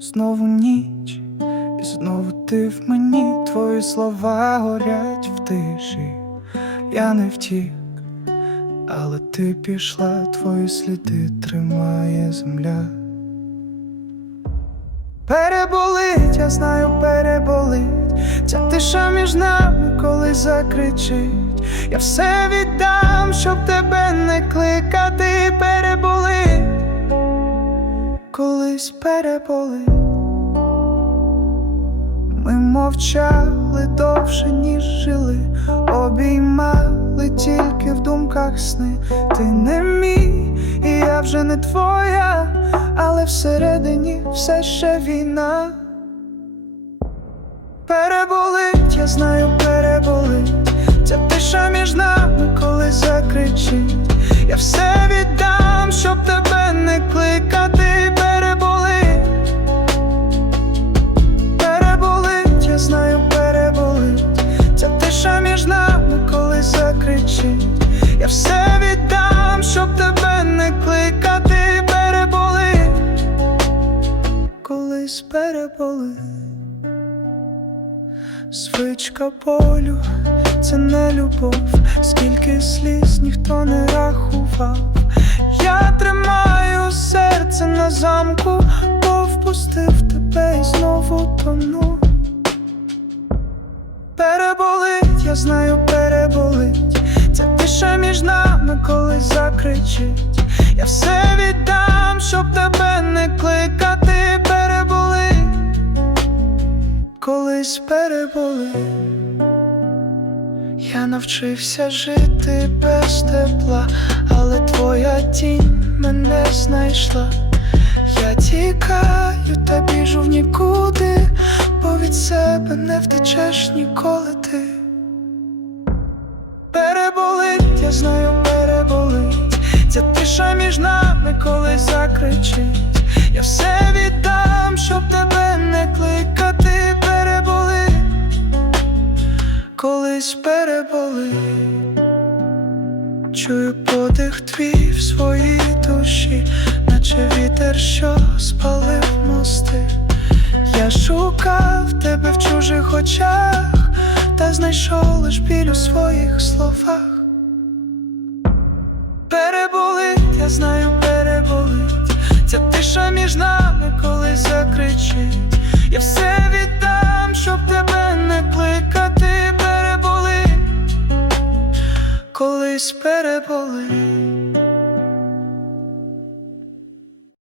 знову ніч, і знову ти в мені, твої слова горять в тиші. Я не втік, але ти пішла, твої сліди тримає земля. Переболить, я знаю, переболить. Ця тиша між нами, коли закричить. Я все віддам, щоб тебе не кликати, переболить, колись переболить. Ми мовчали довше, ніж жили, обіймали тільки в думках сни. Ти не мій, і я вже не твоя, але всередині все ще війна. Переболить, я знаю, переболить. Ця тиша між нами, коли закричить. Я все віддам, Колись переболить. Звичка болю, це не любов, скільки сліз ніхто не рахував. Я тримаю серце на замку, бо впустив тебе і знову тону. Переболить, я знаю, переболить. Ця тиша між нами, коли закричить. Я все віддам, щоб колись переболи. Я навчився жити без тепла, але твоя тінь мене знайшла. Я тікаю та біжу в нікуди, бо від себе не втечеш ніколи ти. Переболить, я знаю, переболить. Ця тиша між нами, коли закричить. Я все віддам, колись переболи. Чую подих твій в своїй душі, наче вітер, що спалив мости. Я шукав тебе в чужих очах, та знайшов лиш біль у своїх словах. Переболить, я знаю, переболить. Ця тиша між нами, коли закричить. espere bolere